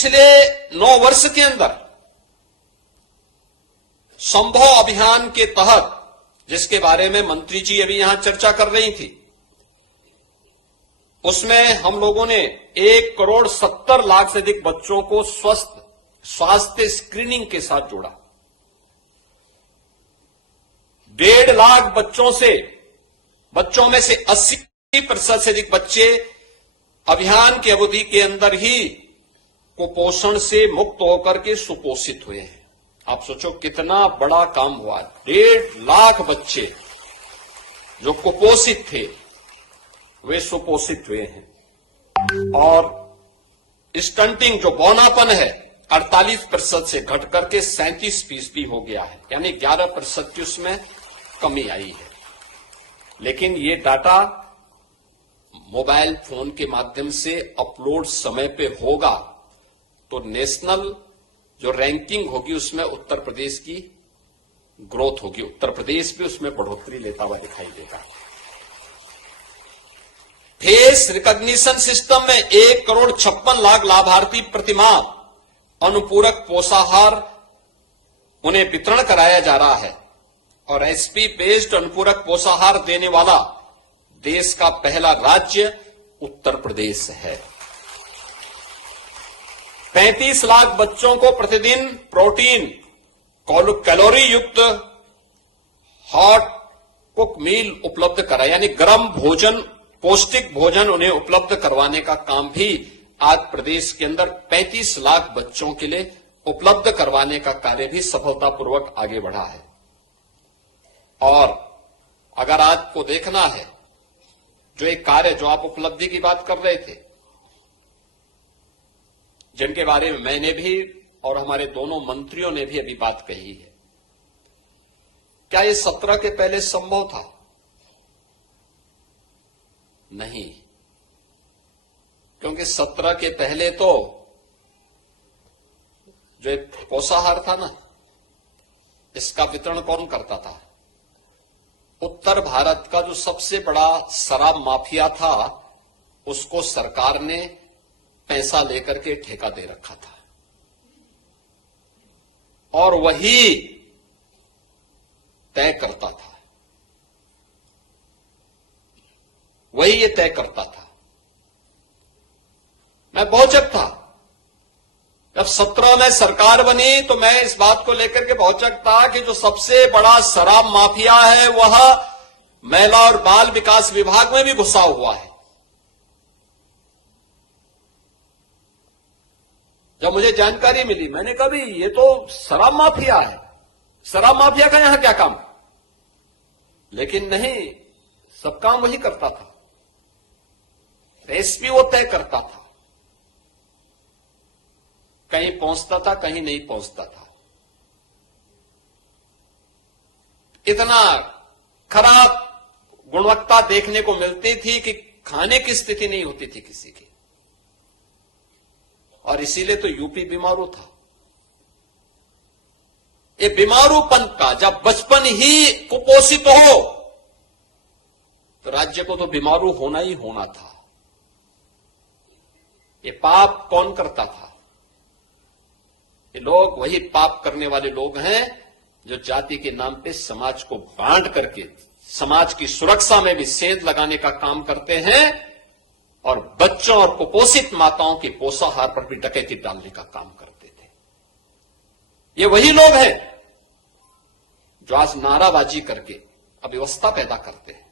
पिछले 9 वर्ष के अंदर संभव अभियान के तहत, जिसके बारे में मंत्री जी अभी यहां चर्चा कर रही थी, उसमें हम लोगों ने 1,70,00,000 से अधिक बच्चों को स्वास्थ्य स्क्रीनिंग के साथ जोड़ा। 1.5 लाख बच्चों में से 80% से अधिक बच्चे अभियान की अवधि के अंदर ही कुपोषण से मुक्त होकर के सुपोषित हुए हैं। आप सोचो कितना बड़ा काम हुआ। 1.5 लाख बच्चे जो कुपोषित थे वे सुपोषित हुए हैं। और स्टंटिंग जो बौनापन है 48% से घट करके 37% हो गया है, यानी 11% की उसमें कमी आई है। लेकिन ये डाटा मोबाइल फोन के माध्यम से अपलोड समय पे होगा तो नेशनल जो रैंकिंग होगी उसमें उत्तर प्रदेश की ग्रोथ होगी, उत्तर प्रदेश भी उसमें बढ़ोतरी लेता हुआ दिखाई देगा। फेस रिकॉग्निशन सिस्टम में 1,56,00,000 लाभार्थी प्रतिमाह अनुपूरक पोषाहार उन्हें वितरण कराया जा रहा है और एसपी बेस्ड अनुपूरक पोषाहार देने वाला देश का पहला राज्य उत्तर प्रदेश है। 35 लाख बच्चों को प्रतिदिन प्रोटीन कैलोरी युक्त हॉट कुक मील उपलब्ध कराया, यानी गर्म भोजन, पौष्टिक भोजन उन्हें उपलब्ध करवाने का काम भी आज प्रदेश के अंदर 35 लाख बच्चों के लिए उपलब्ध करवाने का कार्य भी सफलतापूर्वक आगे बढ़ा है। और अगर आज को देखना है, जो एक कार्य जो आप उपलब्धि की बात कर रहे थे, जिनके बारे में मैंने भी और हमारे दोनों मंत्रियों ने भी अभी बात कही है, क्या ये 17 के पहले संभव था? नहीं, क्योंकि 17 के पहले तो जो एक पोषाहार था ना, इसका वितरण कौन करता था? उत्तर भारत का जो सबसे बड़ा शराब माफिया था, उसको सरकार ने पैसा लेकर के ठेका दे रखा था और वही तय करता था, वही ये तय करता था। मैं भौचक था जब 17 में सरकार बनी, तो मैं इस बात को लेकर के भौचक था कि जो सबसे बड़ा शराब माफिया है वह महिला और बाल विकास विभाग में भी घुसा हुआ है। जब मुझे जानकारी मिली, मैंने कहा भी ये तो शराब माफिया है, शराब माफिया का यहां क्या काम? लेकिन नहीं, सब काम वही करता था, रेसिपी वो तय करता था। कहीं पहुंचता था, कहीं नहीं पहुंचता था। इतना खराब गुणवत्ता देखने को मिलती थी कि खाने की स्थिति नहीं होती थी किसी की, और इसीलिए तो यूपी बीमारू था। ये बीमारूपन का, जब बचपन ही कुपोषित हो तो राज्य को तो बीमारू होना ही होना था। ये पाप कौन करता था? ये लोग वही पाप करने वाले लोग हैं जो जाति के नाम पे समाज को बांट करके समाज की सुरक्षा में भी सेंध लगाने का काम करते हैं और बच्चों और कुपोषित माताओं के पोषाहार पर भी डकैती डालने का काम करते थे। ये वही लोग हैं जो आज नाराबाजी करके अव्यवस्था पैदा करते हैं।